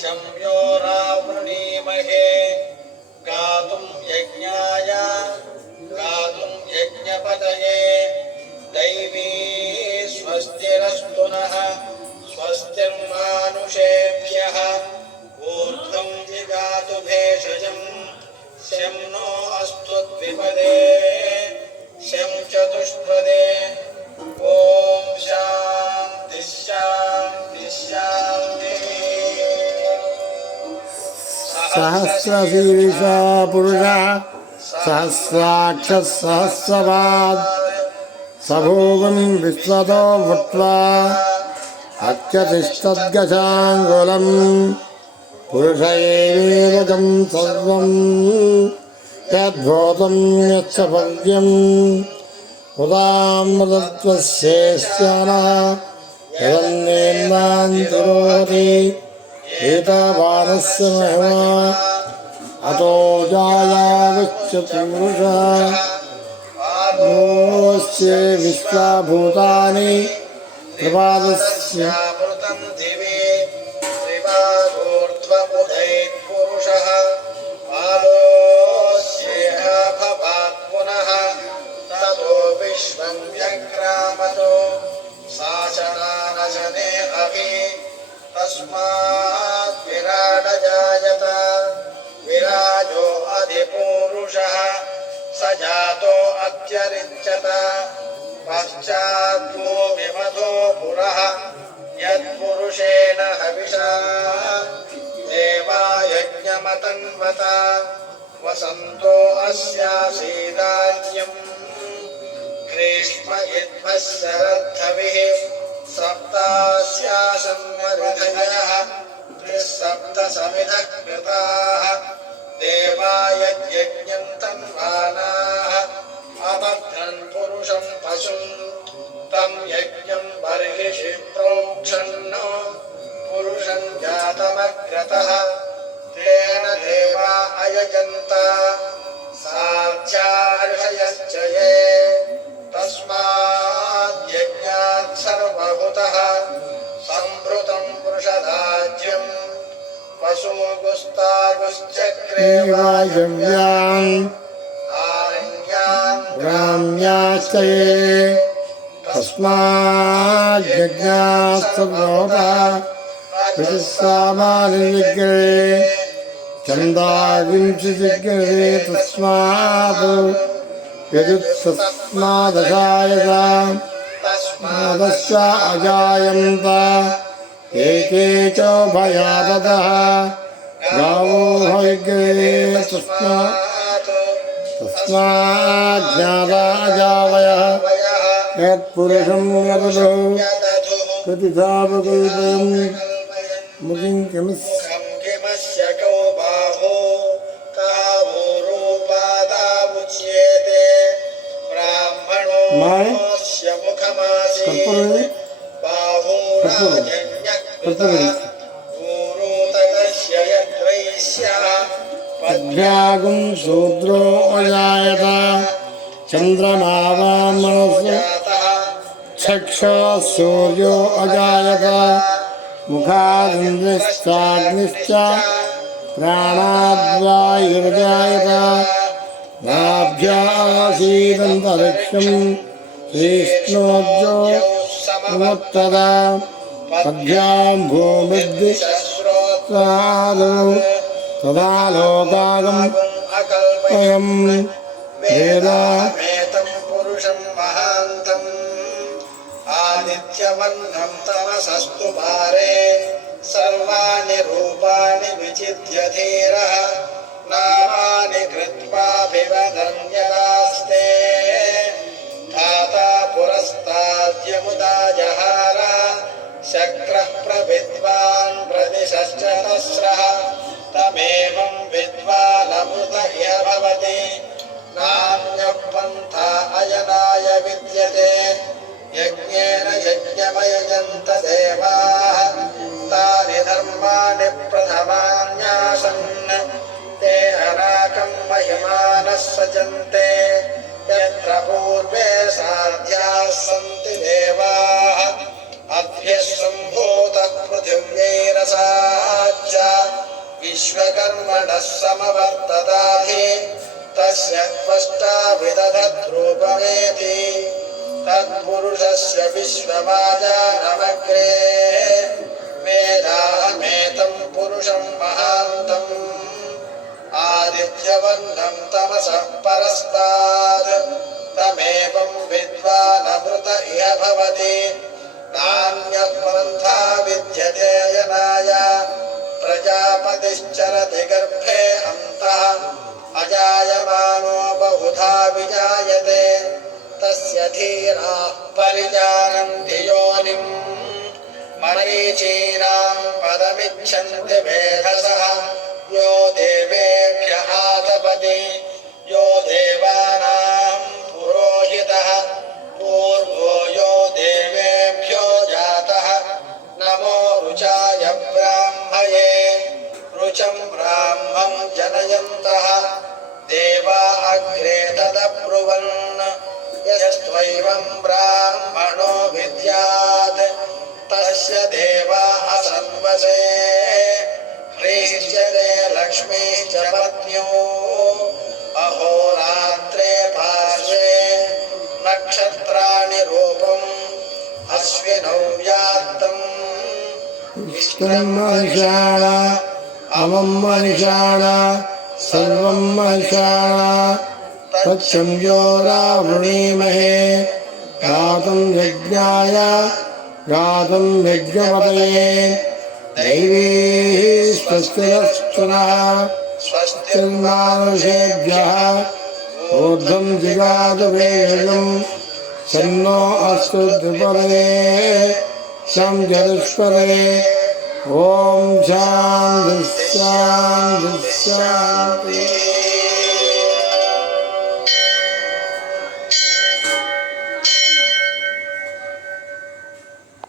शम्यो रावृणीमहे गातुं यज्ञाय गातुं यज्ञपतये दैवी स्वस्तिरस्तु नः स्वस्तिर्मानुषेभ्यः ऊर्ध्वं जिगातु भेषजं शं नो अस्तु द्विपदे शं चतुष्पदे ॐ शान्ति शान्ति शान्तिः सहस्रशीर्षा पुरुषः सहस्राक्षः सहस्रपात् सभोगं विश्वतो भूत्वा अत्यतिष्ठद्गजाङ्गुलं पुरुष एवेदं सर्वं यद्भूतं यच्च भव्यम् उदामृतत्वस्येष्यानः यदन्येन्नान्तिरोहति एतावानस्य महिमा अतो जायाविच्युतपुरुषः नोऽस्य विश्वाभूतानि त्रिपादस्य दिवे त्रिपादोर्ध्वमुदैत्पुरुषः पादोऽस्येह भवात् पुनः ततो विश्वं व्यक्रामतो शासनानशने अपि तस्मात् विराडजायत विराजो अधिपूरुषः स जातो अत्यरिच्यत पश्चाद्भूमिमधो पुरः यत्पुरुषेण हविषा देवा यज्ञमतन्वत वसन्तो अस्यासीदान्यम् ग्रीष्म इद्मः शरद्धविः सप्तास्यासन्मरुधयः त्रिसप्त समिधः कृताः देवा यज्ञं तन्वानाः अबध्नन् पुरुषं पशुं तं यज्ञं बर्हिषि प्रोक्षन् पुरुषं जातमग्रतः तेन देवा अयजन्त साध्यार्षयश्च ये तस्माद् यज्ञात् सर्वभूतः सम्भृतं पुरुषदाज्यं पशुगुस्तागुश्चक्रे वायव्याम् ग्राम्याश्च ये तस्माद् यज्ञात् सर्वभूतः विश्वामानिविग्रे चन्दाविंशतिग्रे तस्मात् यजुस्तस्मादजायत तस्मादस्य अजायन्त एके च भयादतः गावो हविग्रे तस्माज्ञाता अजावयः यत्पुरुषं यदधो प्रतिधापकल्पयम् मुखिं किमस्य कौ बाहो कावोरूपादावुच्येते ब्राह्मणोऽस्य मुखमासीत् बाहुराजन्यः कृतः ऊरूतकस्य यद्वैश्यः पद्भ्यागुं शूद्रो अजायत चन्द्रमा मनसो चक्षुः सूर्यो अजायत मुखादिन्द्रिश्चाग्निश्च प्राणाद्वायुर्जायत नाभ्यासीदन्तरिक्षं श्रीष्णोज्जो विमुक्तदा पद्भ्यां भूमिद्विश्वादौ तदा लोकागम् अयं वेदामेतं पुरुषं महान्तम् आदित्यवर्णं तमसस्तु पारे सर्वाणि रूपाणि विचित्य धीरः नामानि कृत्वाभिवदन्यदास्ते धाता पुरस्ताद्यमुदा जहार शक्रः प्रविद्वान् प्रदिशश्च तस्रः तमेवं विद्वानमृत ह्य भवति नान्यः पन्था अयनाय विद्यते यज्ञेन यज्ञमयजन्त देवाः तानि धर्माणि प्रथमान्यासन् ते अनाकं महिमानः सजन्ते यत्र पूर्वे साध्याः सन्ति देवाः अभ्यः सम्भूतः पृथिव्यैरसाच्च तस्य त्वष्टा विदधद्रूपमेति तत्पुरुषस्य विश्वमाजानमग्रे वेदाहमेतं पुरुषं महान्तम् आदित्यवर्णं तमसः परस्तात् तमेवं विद्वानमृत इह भवति नान्यः पन्था विद्यते यनाय प्रजापतिश्चरति गर्भे अन्तः अजायमानो बहुधा विजायते तस्य धीराः परिजानन्ति योनिम् मरीचीनां पदमिच्छन्ति वेधसः यो देवेभ्यः आतपति यो देवानां पुरोहितः पूर्वो यो देवेभ्यो जातः नमो रुचाय ब्राह्मये रुचं ब्राह्मं जनयन्तः देवा अग्रे तदब्रुवन् यस्त्वैवं ब्राह्मणो विद्यात् तस्य देवाः सन्वसे ह्रीश्चरे लक्ष्मीश्च पत्न्यो अहोरात्रे पार्श्वे नक्षत्राणि रूपम् अश्विनौ व्यात्तम् इष्टं मनुष्याण अमं मनुष्याण सर्वं मनुष्याण तत्संयो रावृणीमहे गातुं यज्ञाय गातुं यज्ञपतये दैवी स्वस्तिरस्तुनः स्वस्तिर्मानुषेभ्यः ऊर्ध्वं जिगातु भेषजं सन्नो अस्तु द्विपदे शं चतुष्पदे ॐ शान्तिः शान्तिः शान्तिः